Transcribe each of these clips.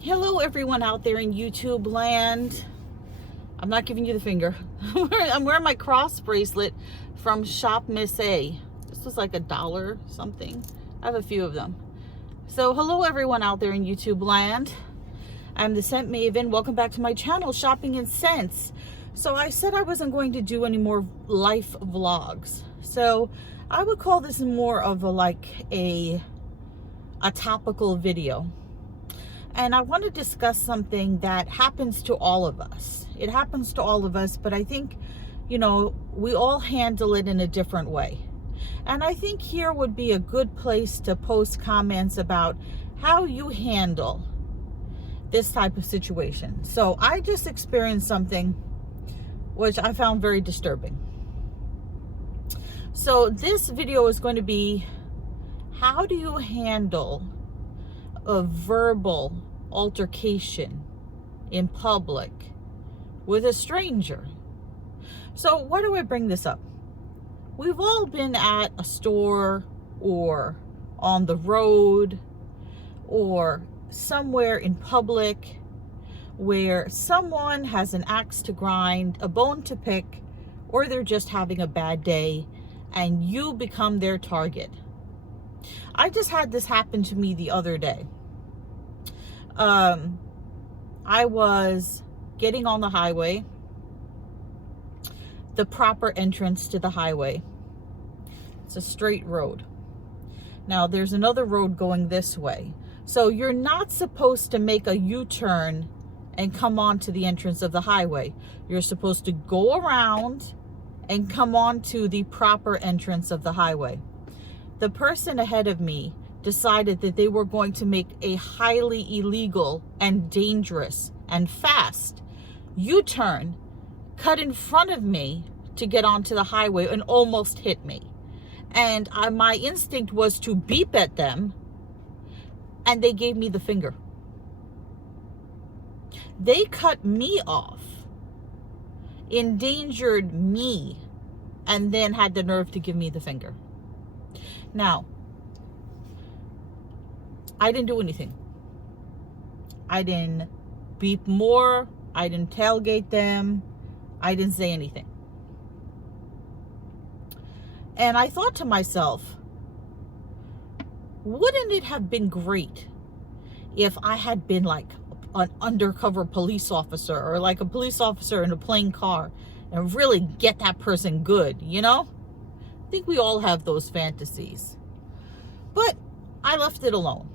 Hello everyone out there in YouTube land. I'm not giving you the finger. I'm wearing my cross bracelet from Shop Miss A. This was like $1 something. I have a few of them. So hello everyone out there in YouTube land. I'm the Scent Maven. Welcome back to my channel, Shopping in Scents. So I said I wasn't going to do any more life vlogs. So I would call this more of a topical video. And I want to discuss something that happens to all of us. It happens to all of us, but I think, we all handle it in a different way. And I think here would be a good place to post comments about how you handle this type of situation. So I just experienced something which I found very disturbing. So this video is going to be, how do you handle a verbal altercation in public with a stranger? So why do I bring this up? We've all been at a store or on the road or somewhere in public where someone has an axe to grind, a bone to pick, or they're just having a bad day and you become their target. I just had this happen to me the other day. I was getting on the highway, the proper entrance to the highway. It's a straight road. Now there's another road going this way. So you're not supposed to make a U-turn and come on to the entrance of the highway. You're supposed to go around and come on to the proper entrance of the highway. The person ahead of me decided that they were going to make a highly illegal and dangerous and fast U-turn, cut in front of me to get onto the highway and almost hit me. And my instinct was to beep at them, and they gave me the finger. They cut me off, endangered me, and then had the nerve to give me the finger. Now, I didn't do anything. I didn't beep more. I didn't tailgate them. I didn't say anything. And I thought to myself, wouldn't it have been great if I had been like an undercover police officer or like a police officer in a plain car and really get that person good, I think we all have those fantasies. But I left it alone.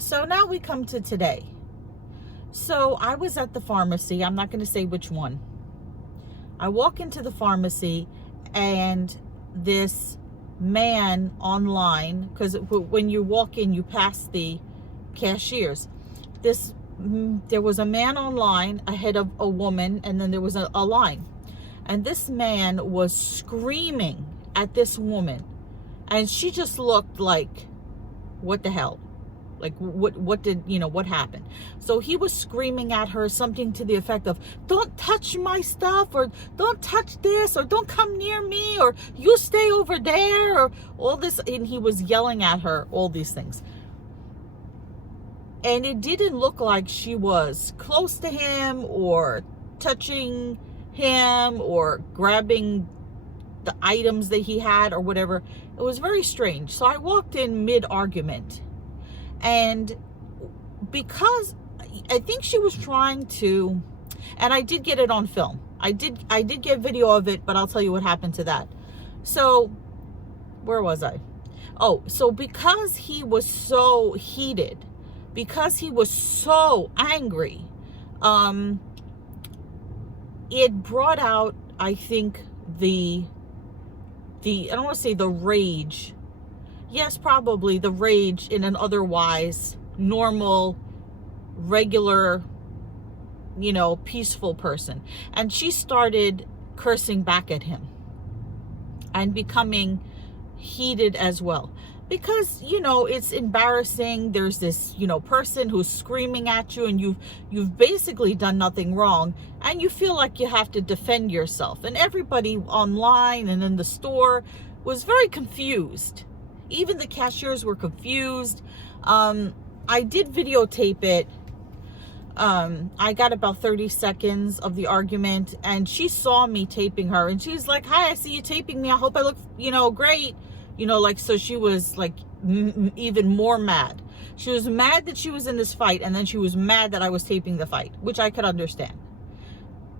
So now we come to today. So I was at the pharmacy. I'm not going to say which one. I walk into the pharmacy and this man online, because when you walk in, you pass the cashiers. There was a man online ahead of a woman, and then there was a line. And this man was screaming at this woman. And she just looked like, what the hell? Like, what happened? So he was screaming at her something to the effect of, don't touch my stuff, or don't touch this, or don't come near me, or you stay over there, or all this. And he was yelling at her all these things. And it didn't look like she was close to him or touching him or grabbing the items that he had or whatever. It was very strange. So I walked in mid-argument. And because I think she was trying to, and I did get it on film. I did get video of it, but I'll tell you what happened to that. So where was I? Oh, so because he was so heated, because he was so angry, it brought out, I think, the I don't want to say the rage. Yes, probably the rage in an otherwise normal, regular, peaceful person. And she started cursing back at him and becoming heated as well. Because, it's embarrassing. There's this, person who's screaming at you, and you've basically done nothing wrong, and you feel like you have to defend yourself. And everybody online and in the store was very confused. Even the cashiers were confused. I did videotape it I got about 30 seconds of the argument, and she saw me taping her, and she's like, "Hi, I see you taping me. I hope I look, great." Like, so she was like even more mad. She was mad that she was in this fight, and then she was mad that I was taping the fight, which I could understand.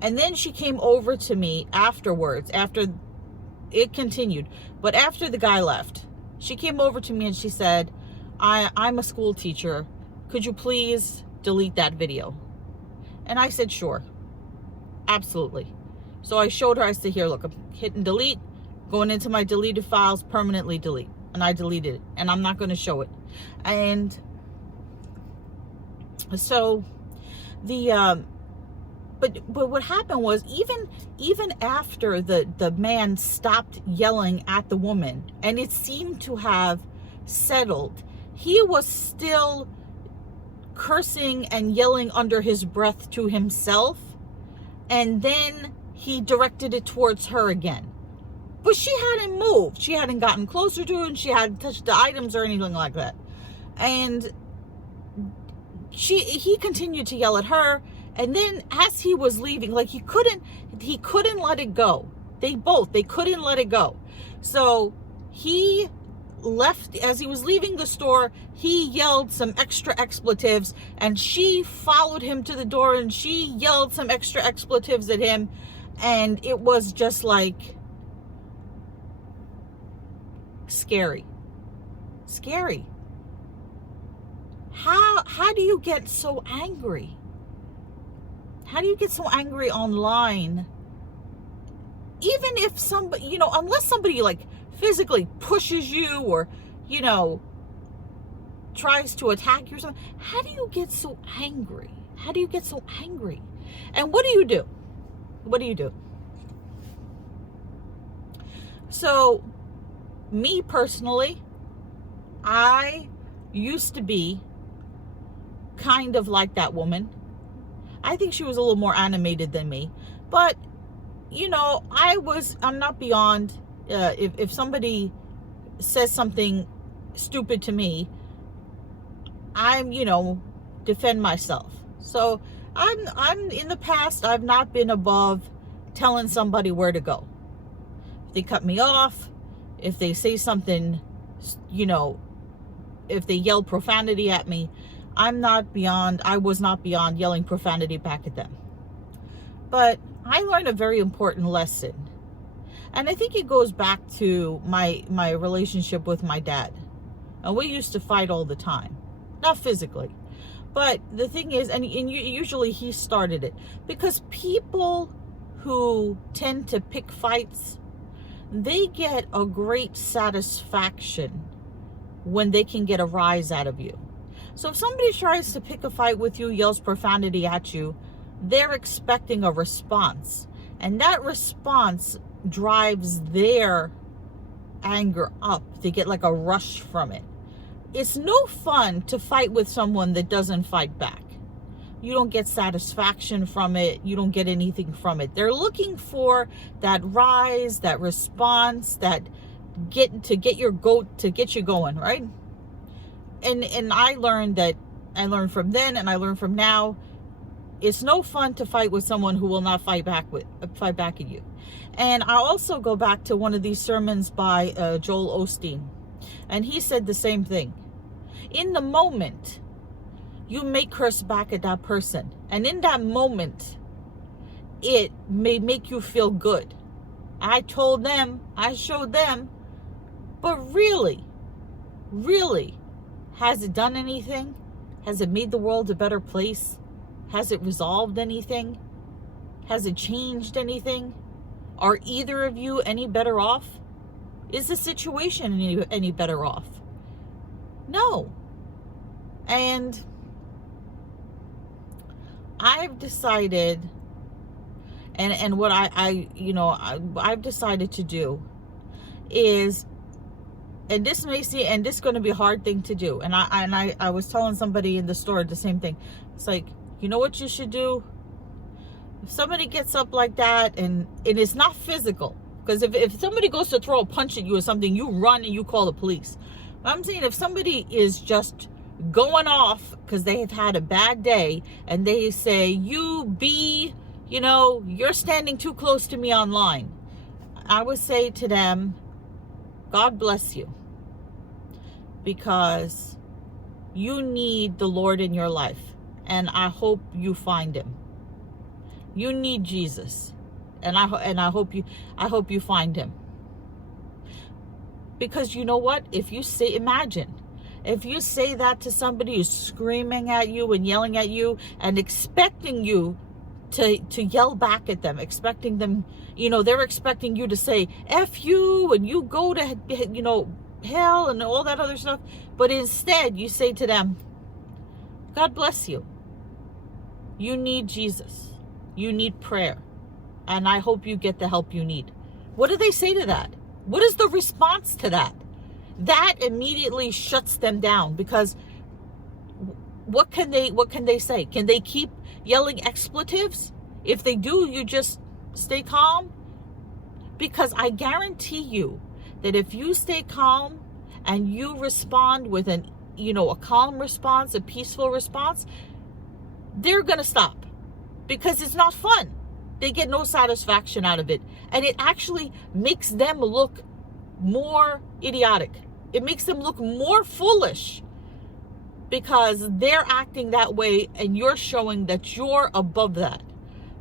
And then she came over to me afterwards, after it continued, but after the guy left, she came over to me and she said, I'm a school teacher. Could you please delete that video? And I said, sure, absolutely. So I showed her, I said, here, look, I'm hitting delete, going into my deleted files, permanently delete. And I deleted it, and I'm not going to show it. And so but what happened was, even after the man stopped yelling at the woman and it seemed to have settled, he was still cursing and yelling under his breath to himself, and then he directed it towards her again. But she hadn't moved. She hadn't gotten closer to it, and she hadn't touched the items or anything like that. And he continued to yell at her. And then as he was leaving, like, he couldn't let it go. They couldn't let it go. So he left. As he was leaving the store, he yelled some extra expletives, and she followed him to the door and she yelled some extra expletives at him. And it was just like scary. How do you get so angry? How do you get so angry online? Even if somebody, unless somebody like physically pushes you or, tries to attack you or something, how do you get so angry? And what do you do? So, me personally, I used to be kind of like that woman. I think she was a little more animated than me, but I'm not beyond, if somebody says something stupid to me, I'm, defend myself. So I'm in the past, I've not been above telling somebody where to go. If they cut me off, if they say something, if they yell profanity at me, I was not beyond yelling profanity back at them. But I learned a very important lesson. And I think it goes back to my relationship with my dad. And we used to fight all the time. Not physically. But the thing is, and usually he started it. Because people who tend to pick fights, they get a great satisfaction when they can get a rise out of you. So if somebody tries to pick a fight with you, yells profanity at you, they're expecting a response. And that response drives their anger up. They get like a rush from it. It's no fun to fight with someone that doesn't fight back. You don't get satisfaction from it. You don't get anything from it. They're looking for that rise, that response, that get you going, right? And I learned from then, and I learned from now, it's no fun to fight with someone who will not fight back at you. And I also go back to one of these sermons by Joel Osteen, and he said the same thing. In the moment, you may curse back at that person, and in that moment, it may make you feel good. I told them, I showed them, but really, has it done anything? Has it made the world a better place? Has it resolved anything? Has it changed anything? Are either of you any better off? Is the situation any better off? No. And I've decided, and what I've decided to do is, and this is going to be a hard thing to do. And I was telling somebody in the store the same thing. It's like, you know what you should do? If somebody gets up like that, and it's not physical, because if somebody goes to throw a punch at you or something, you run and you call the police. But I'm saying, if somebody is just going off because they have had a bad day, and they say, you're standing too close to me online. I would say to them, God bless you, because you need the Lord in your life, and I hope you find him. You need Jesus, and I hope you find him. Because you know what? Imagine if you say that to somebody who's screaming at you and yelling at you and expecting you to yell back at them, expecting them, they're expecting you to say F you and you go to, hell and all that other stuff. But instead you say to them, God bless you. You need Jesus. You need prayer. And I hope you get the help you need. What do they say to that? What is the response to that? That immediately shuts them down, because what can they say? Can they keep yelling expletives? If they do, you just stay calm. Because I guarantee you that if you stay calm and you respond with a calm response, a peaceful response, they're going to stop, because it's not fun. They get no satisfaction out of it. And it actually makes them look more idiotic. It makes them look more foolish, because they're acting that way and you're showing that you're above that.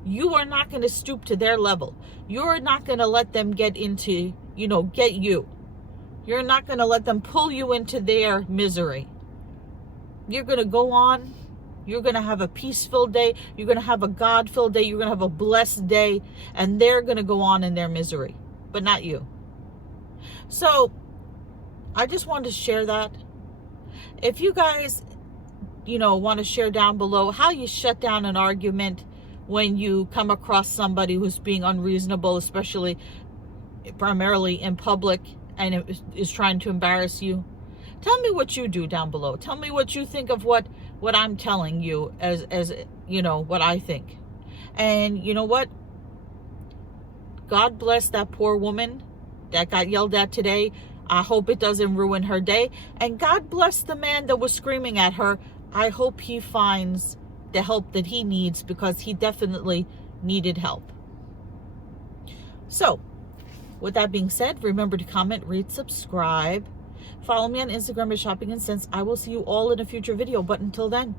You are not going to stoop to their level. You're not going to let them get into, get you. You're not going to let them pull you into their misery. You're going to go on. You're going to have a peaceful day. You're going to have a God-filled day. You're going to have a blessed day. And they're going to go on in their misery, but not you. So I just wanted to share that. If you guys, want to share down below how you shut down an argument when you come across somebody who's being unreasonable, especially primarily in public, and is trying to embarrass you. Tell me what you do down below. Tell me what you think of what I'm telling you as what I think. And you know what? God bless that poor woman that got yelled at today. I hope it doesn't ruin her day. And God bless the man that was screaming at her. I hope he finds the help that he needs, because he definitely needed help. So, with that being said, remember to comment, rate, subscribe. Follow me on Instagram at Shopping and Sense. I will see you all in a future video. But until then,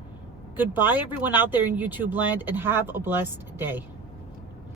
goodbye everyone out there in YouTube land, and have a blessed day.